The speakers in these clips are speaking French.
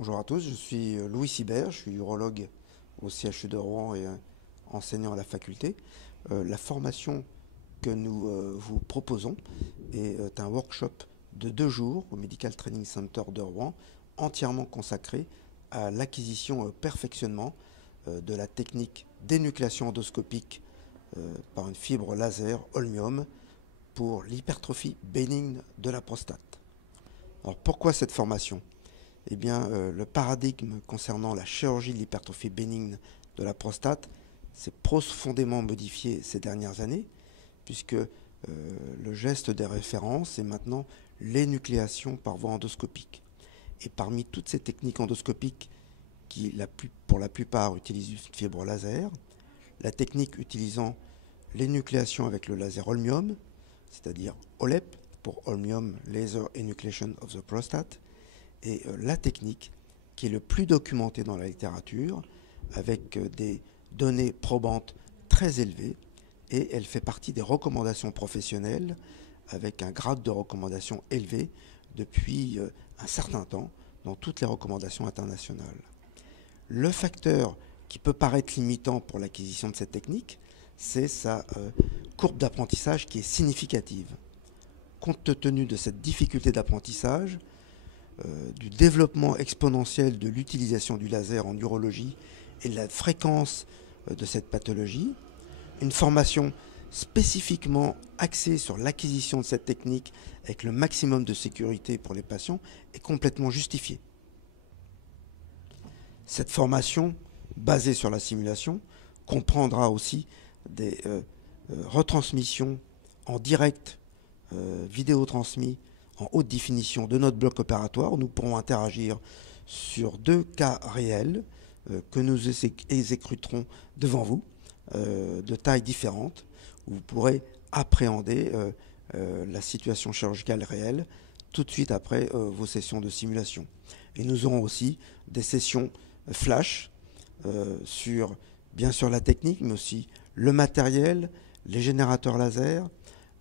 Bonjour à tous, je suis Louis Sibert, je suis urologue au CHU de Rouen et enseignant à la faculté. La formation que nous vous proposons est un workshop de 2 jours au Medical Training Center de Rouen, entièrement consacré à l'acquisition et perfectionnement de la technique d'énucléation endoscopique par une fibre laser holmium pour l'hypertrophie bénigne de la prostate. Alors pourquoi cette formation ? Eh bien, le paradigme concernant la chirurgie de l'hypertrophie bénigne de la prostate s'est profondément modifié ces dernières années, puisque le geste des références est maintenant l'énucléation par voie endoscopique. Et parmi toutes ces techniques endoscopiques qui, pour la plupart, utilisent une fibre laser, la technique utilisant l'énucléation avec le laser holmium, c'est-à-dire OLEP, pour Holmium Laser Enucleation of the Prostate, et la technique qui est le plus documentée dans la littérature, avec des données probantes très élevées, et elle fait partie des recommandations professionnelles, avec un grade de recommandation élevé depuis un certain temps dans toutes les recommandations internationales. Le facteur qui peut paraître limitant pour l'acquisition de cette technique, c'est sa courbe d'apprentissage qui est significative. Compte tenu de cette difficulté d'apprentissage, du développement exponentiel de l'utilisation du laser en urologie et de la fréquence de cette pathologie, une formation spécifiquement axée sur l'acquisition de cette technique avec le maximum de sécurité pour les patients est complètement justifiée. Cette formation, basée sur la simulation, comprendra aussi des retransmissions en direct, vidéo transmis en haute définition de notre bloc opératoire, où nous pourrons interagir sur 2 cas réels que nous exécuterons devant vous, de tailles différentes, où vous pourrez appréhender la situation chirurgicale réelle tout de suite après vos sessions de simulation. Et nous aurons aussi des sessions flash sur, bien sûr, la technique, mais aussi le matériel, les générateurs laser,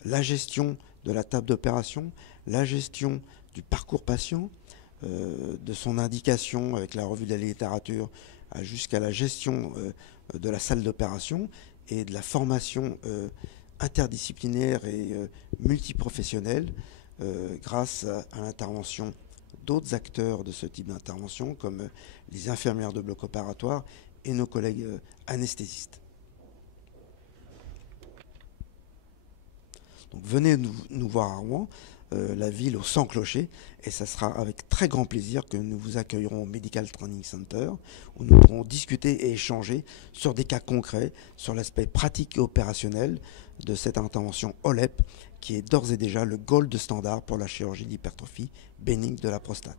la gestion de la table d'opération, la gestion du parcours patient, de son indication avec la revue de la littérature jusqu'à la gestion de la salle d'opération et de la formation interdisciplinaire et multiprofessionnelle grâce à l'intervention d'autres acteurs de ce type d'intervention comme les infirmières de bloc opératoire et nos collègues anesthésistes. Donc venez nous voir à Rouen, la ville au 100 clochers, et ça sera avec très grand plaisir que nous vous accueillerons au Medical Training Center, où nous pourrons discuter et échanger sur des cas concrets, sur l'aspect pratique et opérationnel de cette intervention OLEP, qui est d'ores et déjà le gold standard pour la chirurgie d'hypertrophie bénigne de la prostate.